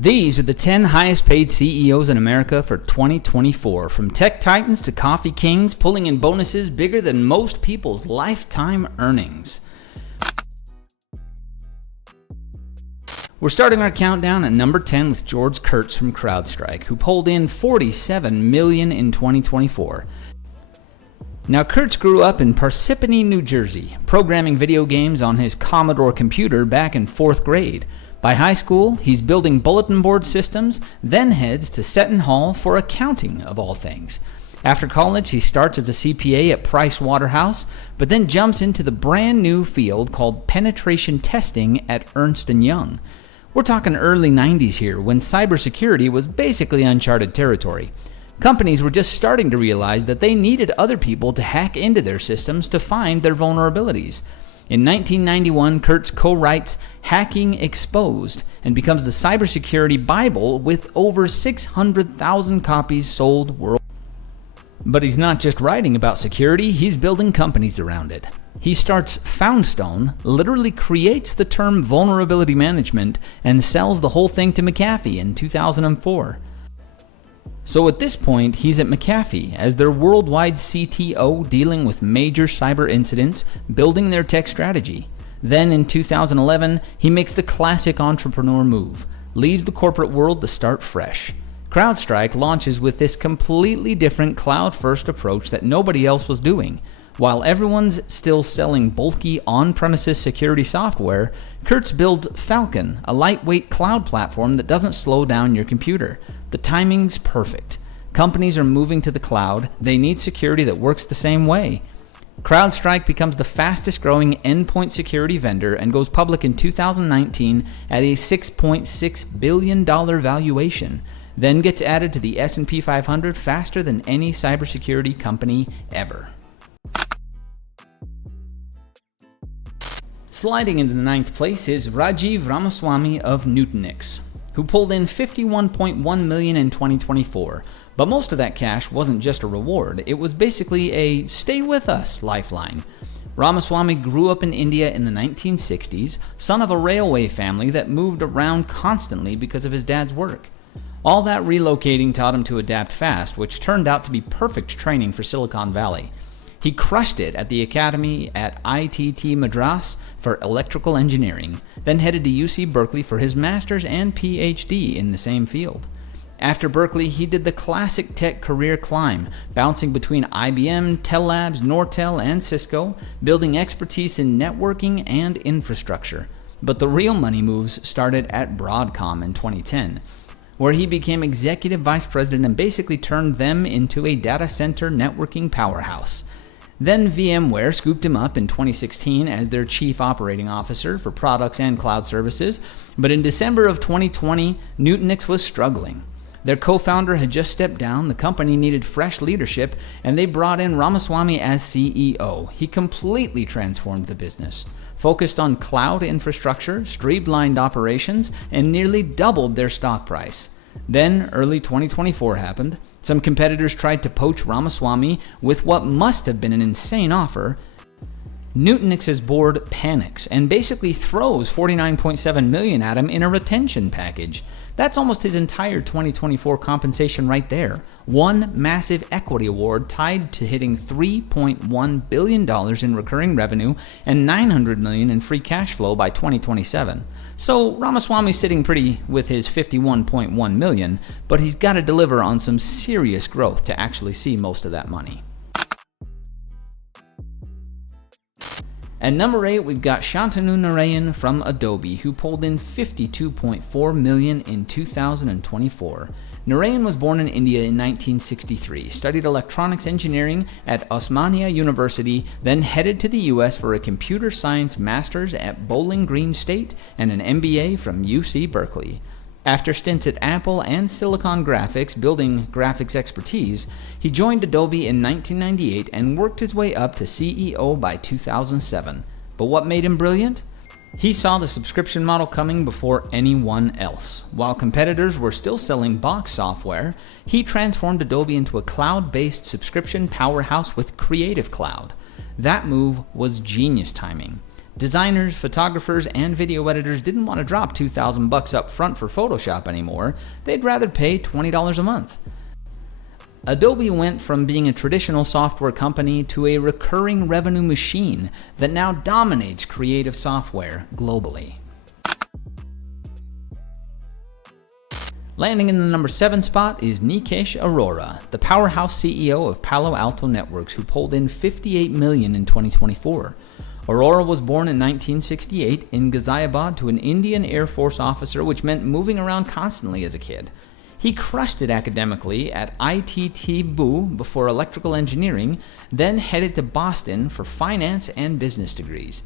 These are the 10 highest paid CEOs in America for 2024, from tech titans to coffee kings, pulling in bonuses bigger than most people's lifetime earnings. We're starting our countdown at number 10 with George Kurtz from CrowdStrike, who pulled in $47 million in 2024. Now, Kurtz grew up in Parsippany, New Jersey, programming video games on his Commodore computer back in 4th grade. By high school, he's building bulletin board systems, then heads to Seton Hall for accounting, of all things. After college, he starts as a CPA at Price Waterhouse, but then jumps into the brand new field called penetration testing at Ernst & Young. We're talking early 90s here, when cybersecurity was basically uncharted territory. Companies were just starting to realize that they needed other people to hack into their systems to find their vulnerabilities. In 1991, Kurtz co-writes Hacking Exposed and becomes the cybersecurity Bible with over 600,000 copies sold worldwide. But he's not just writing about security, he's building companies around it. He starts Foundstone, literally creates the term vulnerability management, and sells the whole thing to McAfee in 2004. So at this point, he's at McAfee as their worldwide CTO, dealing with major cyber incidents, building their tech strategy. Then in 2011, he makes the classic entrepreneur move, leaves the corporate world to start fresh. CrowdStrike launches with this completely different cloud-first approach that nobody else was doing. While everyone's still selling bulky on-premises security software, Kurtz builds Falcon, a lightweight cloud platform that doesn't slow down your computer. The timing's perfect. Companies are moving to the cloud. They need security that works the same way. CrowdStrike becomes the fastest growing endpoint security vendor and goes public in 2019 at a $6.6 billion valuation. Then gets added to the S&P 500 faster than any cybersecurity company ever. Sliding into the 9th place is Rajiv Ramaswamy of Nutanix, who pulled in $51.1 million in 2024. But most of that cash wasn't just a reward, it was basically a stay with us lifeline. Ramaswamy grew up in India in the 1960s, son of a railway family that moved around constantly because of his dad's work. All that relocating taught him to adapt fast, which turned out to be perfect training for Silicon Valley. He crushed it at the academy at ITT Madras for electrical engineering, then headed to UC Berkeley for his master's and PhD in the same field. After Berkeley, he did the classic tech career climb, bouncing between IBM, Tellabs, Nortel, and Cisco, building expertise in networking and infrastructure. But the real money moves started at Broadcom in 2010, where he became executive vice president and basically turned them into a data center networking powerhouse. Then VMware scooped him up in 2016 as their chief operating officer for products and cloud services, but in December of 2020, Nutanix was struggling. Their co-founder had just stepped down, the company needed fresh leadership, and they brought in Ramaswamy as CEO. He completely transformed the business, focused on cloud infrastructure, streamlined operations, and nearly doubled their stock price. Then, early 2024 happened. Some competitors tried to poach Ramaswamy with what must have been an insane offer. Nutanix's board panics and basically throws $49.7 million at him in a retention package. That's almost his entire 2024 compensation right there. One massive equity award tied to hitting $3.1 billion in recurring revenue and $900 million in free cash flow by 2027. So Ramaswamy's sitting pretty with his $51.1 million, but he's got to deliver on some serious growth to actually see most of that money. At number 8, we've got Shantanu Narayan from Adobe, who pulled in $52.4 million in 2024. Narayan was born in India in 1963, studied electronics engineering at Osmania University, then headed to the US for a computer science master's at Bowling Green State and an MBA from UC Berkeley. After stints at Apple and Silicon Graphics building graphics expertise, he joined Adobe in 1998 and worked his way up to CEO by 2007. But what made him brilliant? He saw the subscription model coming before anyone else. While competitors were still selling box software, he transformed Adobe into a cloud-based subscription powerhouse with Creative Cloud. That move was genius timing. Designers, photographers, and video editors didn't want to drop $2,000 up front for Photoshop anymore. They'd rather pay $20 a month. Adobe went from being a traditional software company to a recurring revenue machine that now dominates creative software globally. Landing in the number 7 spot is Nikesh Arora, the powerhouse CEO of Palo Alto Networks, who pulled in $58 million in 2024. Arora was born in 1968 in Ghaziabad to an Indian Air Force officer, which meant moving around constantly as a kid. He crushed it academically at ITT BU before electrical engineering, then headed to Boston for finance and business degrees.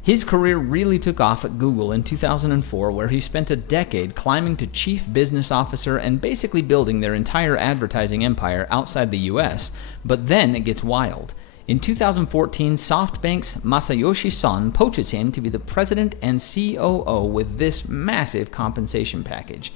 His career really took off at Google in 2004, where he spent a decade climbing to chief business officer and basically building their entire advertising empire outside the US, but then it gets wild. In 2014, SoftBank's Masayoshi Son poaches him to be the president and COO with this massive compensation package.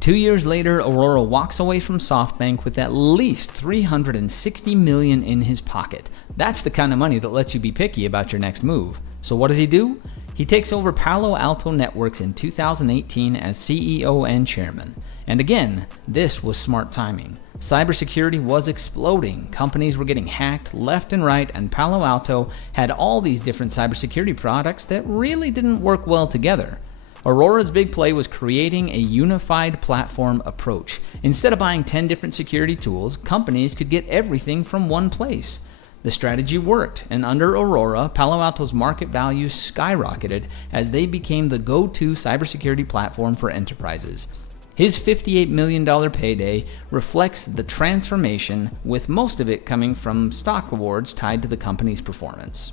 2 years later, Arora walks away from SoftBank with at least $360 million in his pocket. That's the kind of money that lets you be picky about your next move. So what does he do? He takes over Palo Alto Networks in 2018 as CEO and chairman. And again, this was smart timing. Cybersecurity was exploding. Companies were getting hacked left and right, and Palo Alto had all these different cybersecurity products that really didn't work well together. Aurora's big play was creating a unified platform approach. Instead of buying 10 different security tools, companies could get everything from one place. The strategy worked, and under Arora, Palo Alto's market value skyrocketed as they became the go-to cybersecurity platform for enterprises. His $58 million payday reflects the transformation, with most of it coming from stock awards tied to the company's performance.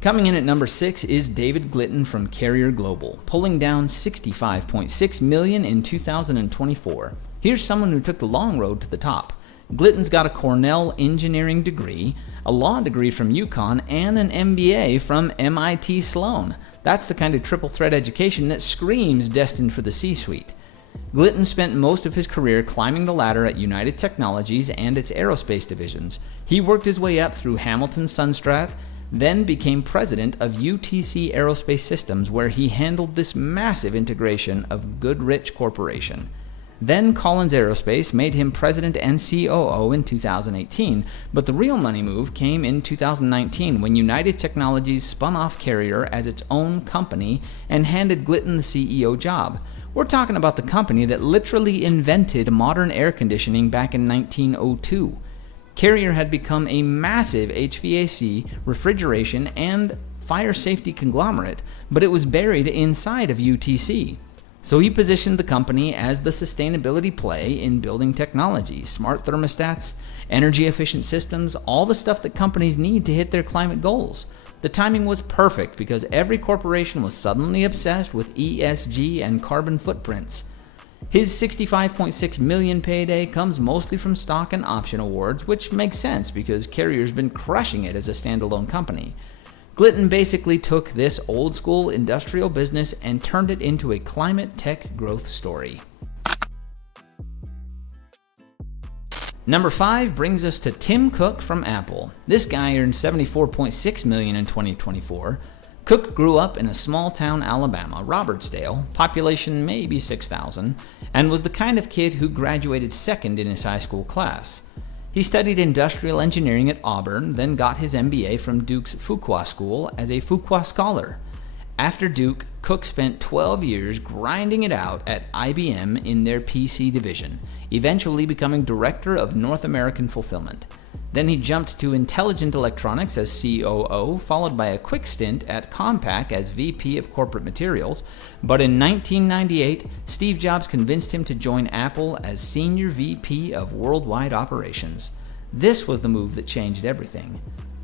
Coming in at number 6 is David Glitton from Carrier Global, pulling down $65.6 million in 2024. Here's someone who took the long road to the top. Glitton's got a Cornell engineering degree, a law degree from UConn, and an MBA from MIT Sloan. That's the kind of triple threat education that screams destined for the C-suite. Glitton spent most of his career climbing the ladder at United Technologies and its aerospace divisions. He worked his way up through Hamilton Sunstrat, then became president of UTC Aerospace Systems, where he handled this massive integration of Goodrich Corporation. Then Collins Aerospace made him president and COO in 2018, but the real money move came in 2019 when United Technologies spun off Carrier as its own company and handed Glitton the CEO job. We're talking about the company that literally invented modern air conditioning back in 1902. Carrier had become a massive HVAC, refrigeration, and fire safety conglomerate, but it was buried inside of UTC. So he positioned the company as the sustainability play in building technology, smart thermostats, energy-efficient systems, all the stuff that companies need to hit their climate goals. The timing was perfect because every corporation was suddenly obsessed with ESG and carbon footprints. His $65.6 million payday comes mostly from stock and option awards, which makes sense because Carrier's been crushing it as a standalone company. Glitton basically took this old-school industrial business and turned it into a climate tech growth story. Number 5 brings us to Tim Cook from Apple. This guy earned $74.6 million in 2024. Cook grew up in a small-town Alabama, Robertsdale, population maybe 6,000, and was the kind of kid who graduated second in his high school class. He studied industrial engineering at Auburn, then got his MBA from Duke's Fuqua School as a Fuqua Scholar. After Duke, Cook spent 12 years grinding it out at IBM in their PC division, eventually becoming Director of North American Fulfillment. Then he jumped to Intelligent Electronics as COO, followed by a quick stint at Compaq as VP of Corporate Materials. But in 1998, Steve Jobs convinced him to join Apple as Senior VP of Worldwide Operations. This was the move that changed everything.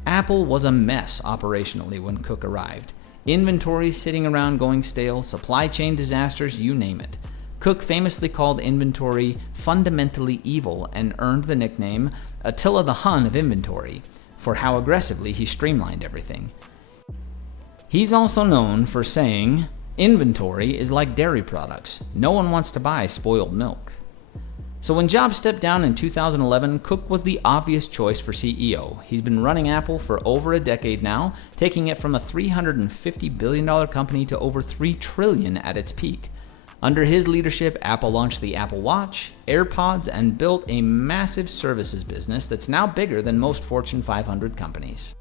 Apple was a mess operationally when Cook arrived. Inventory sitting around going stale, supply chain disasters, you name it. Cook famously called inventory fundamentally evil and earned the nickname Attila the Hun of inventory for how aggressively he streamlined everything. He's also known for saying, "Inventory is like dairy products. No one wants to buy spoiled milk." So when Jobs stepped down in 2011, Cook was the obvious choice for CEO. He's been running Apple for over a decade now, taking it from a $350 billion company to over $3 trillion at its peak. Under his leadership, Apple launched the Apple Watch, AirPods, and built a massive services business that's now bigger than most Fortune 500 companies.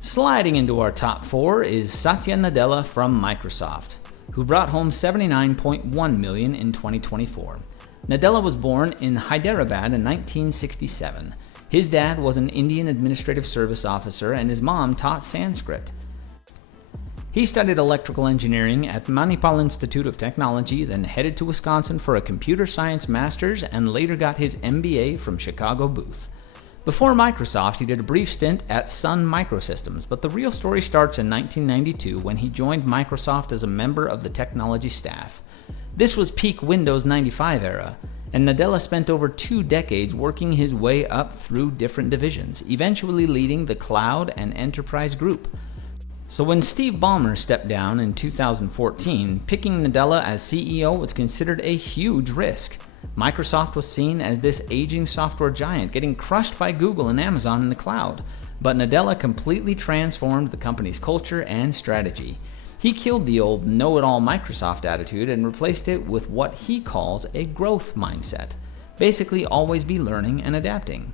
Sliding into our top 4 is Satya Nadella from Microsoft, who brought home $79.1 million in 2024. Nadella was born in Hyderabad in 1967. His dad was an Indian Administrative Service officer and his mom taught Sanskrit. He studied electrical engineering at Manipal Institute of Technology, then headed to Wisconsin for a computer science master's and later got his MBA from Chicago Booth. Before Microsoft, he did a brief stint at Sun Microsystems, but the real story starts in 1992 when he joined Microsoft as a member of the technology staff. This was peak Windows 95 era, and Nadella spent over 2 decades working his way up through different divisions, eventually leading the Cloud and Enterprise group. So when Steve Ballmer stepped down in 2014, picking Nadella as CEO was considered a huge risk. Microsoft was seen as this aging software giant getting crushed by Google and Amazon in the cloud, but Nadella completely transformed the company's culture and strategy. He killed the old know-it-all Microsoft attitude and replaced it with what he calls a growth mindset. Basically, always be learning and adapting.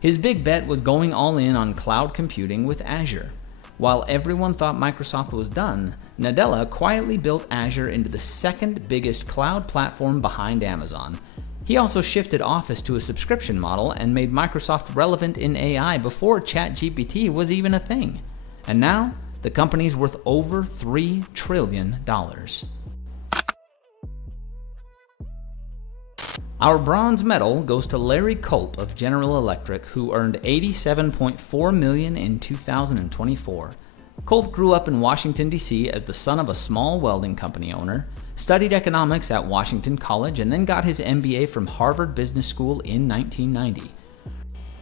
His big bet was going all in on cloud computing with Azure. While everyone thought Microsoft was done, Nadella quietly built Azure into the second biggest cloud platform behind Amazon. He also shifted Office to a subscription model and made Microsoft relevant in AI before ChatGPT was even a thing. And now, the company's worth over $3 trillion. Our bronze medal goes to Larry Culp of General Electric, who earned $87.4 million in 2024. Culp grew up in Washington, D.C. as the son of a small welding company owner, studied economics at Washington College, and then got his MBA from Harvard Business School in 1990.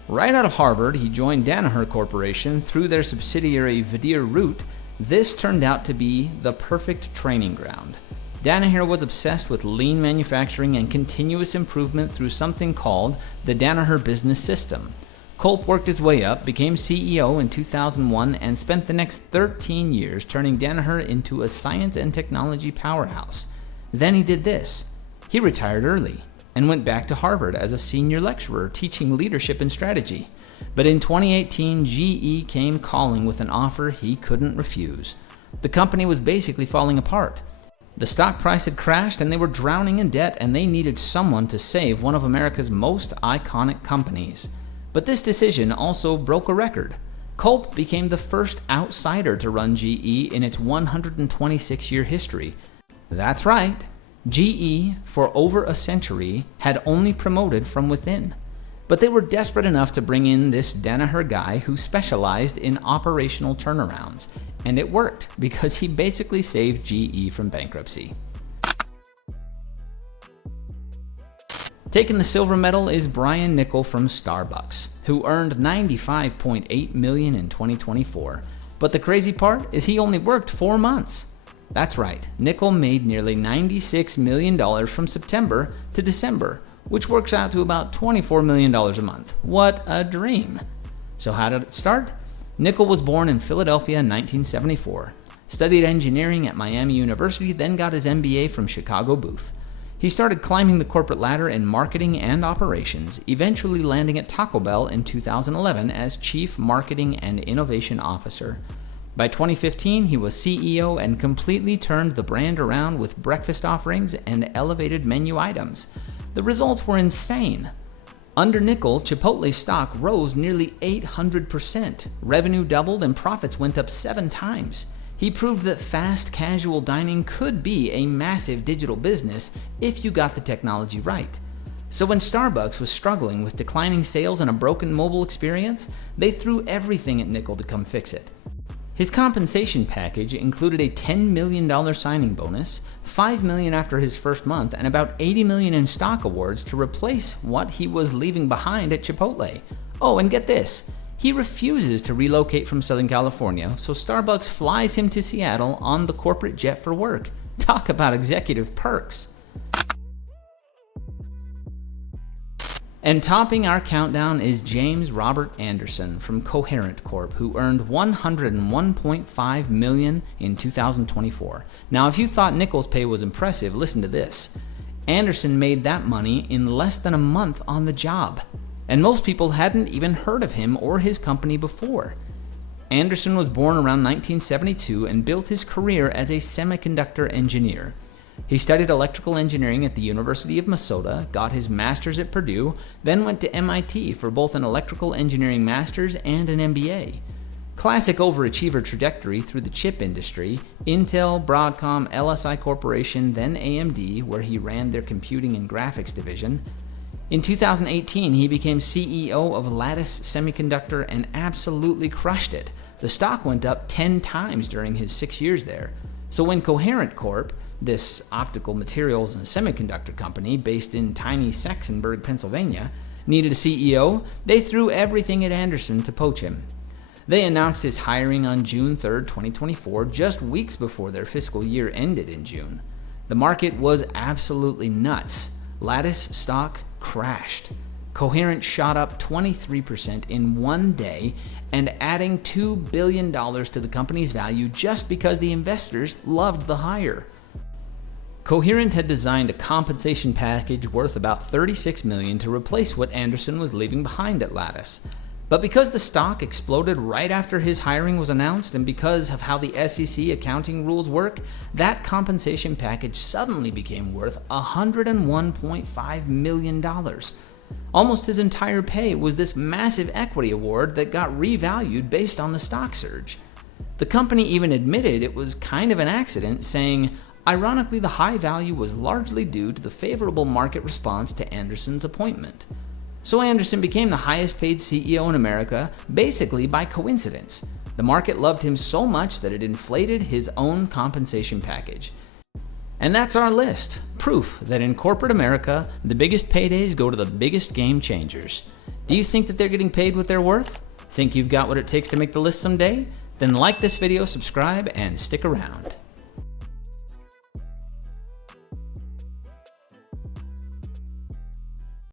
Right out of Harvard, he joined Danaher Corporation through their subsidiary Vedir-Root. This turned out to be the perfect training ground. Danaher was obsessed with lean manufacturing and continuous improvement through something called the Danaher Business System. Culp worked his way up, became CEO in 2001, and spent the next 13 years turning Danaher into a science and technology powerhouse. Then he did this. He retired early and went back to Harvard as a senior lecturer teaching leadership and strategy. But in 2018, GE came calling with an offer he couldn't refuse. The company was basically falling apart. The stock price had crashed and they were drowning in debt, and they needed someone to save one of America's most iconic companies. But this decision also broke a record. Culp became the first outsider to run GE in its 126-year history. That's right, GE, for over a century, had only promoted from within. But they were desperate enough to bring in this Danaher guy who specialized in operational turnarounds. And it worked, because he basically saved GE from bankruptcy. Taking the silver medal is Brian Niccol from Starbucks, who earned $95.8 million in 2024. But the crazy part is he only worked 4 months. That's right, Niccol made nearly $96 million from September to December, which works out to about $24 million a month. What a dream! So how did it start? Niccol was born in Philadelphia in 1974, studied engineering at Miami University, then got his MBA from Chicago Booth. He started climbing the corporate ladder in marketing and operations, eventually landing at Taco Bell in 2011 as Chief Marketing and Innovation Officer. By 2015, he was CEO and completely turned the brand around with breakfast offerings and elevated menu items. The results were insane. Under Niccol, Chipotle's stock rose nearly 800%. Revenue doubled and profits went up 7 times. He proved that fast casual dining could be a massive digital business if you got the technology right. So when Starbucks was struggling with declining sales and a broken mobile experience, they threw everything at Niccol to come fix it. His compensation package included a $10 million signing bonus, $5 million after his first month, and about $80 million in stock awards to replace what he was leaving behind at Chipotle. Oh, and get this, he refuses to relocate from Southern California, so Starbucks flies him to Seattle on the corporate jet for work. Talk about executive perks. And topping our countdown is James Robert Anderson from Coherent Corp, who earned $101.5 million in 2024. Now, if you thought Niccol's pay was impressive, listen to this. Anderson made that money in less than a month on the job, and most people hadn't even heard of him or his company before. Anderson was born around 1972 and built his career as a semiconductor engineer. He studied electrical engineering at the University of Minnesota, got his master's at Purdue, then went to MIT for both an electrical engineering master's and an MBA. Classic overachiever trajectory through the chip industry, Intel, Broadcom, LSI Corporation, then AMD, where he ran their computing and graphics division. In 2018, he became CEO of Lattice Semiconductor and absolutely crushed it. The stock went up 10 times during his 6 years there. So when Coherent Corp, this optical materials and semiconductor company based in tiny Saxonburg, Pennsylvania, needed a CEO, they threw everything at Anderson to poach him. They announced his hiring on June 3, 2024, just weeks before their fiscal year ended in June. The market was absolutely nuts. Lattice stock crashed. Coherent shot up 23% in one day and adding $2 billion to the company's value just because the investors loved the hire. Coherent had designed a compensation package worth about $36 million to replace what Anderson was leaving behind at Lattice. But because the stock exploded right after his hiring was announced and because of how the SEC accounting rules work, that compensation package suddenly became worth $101.5 million. Almost his entire pay was this massive equity award that got revalued based on the stock surge. The company even admitted it was kind of an accident, saying, ironically, the high value was largely due to the favorable market response to Anderson's appointment. So Anderson became the highest paid CEO in America, basically by coincidence. The market loved him so much that it inflated his own compensation package. And that's our list. Proof that in corporate America, the biggest paydays go to the biggest game changers. Do you think that they're getting paid what they're worth? Think you've got what it takes to make the list someday? Then like this video, subscribe, and stick around.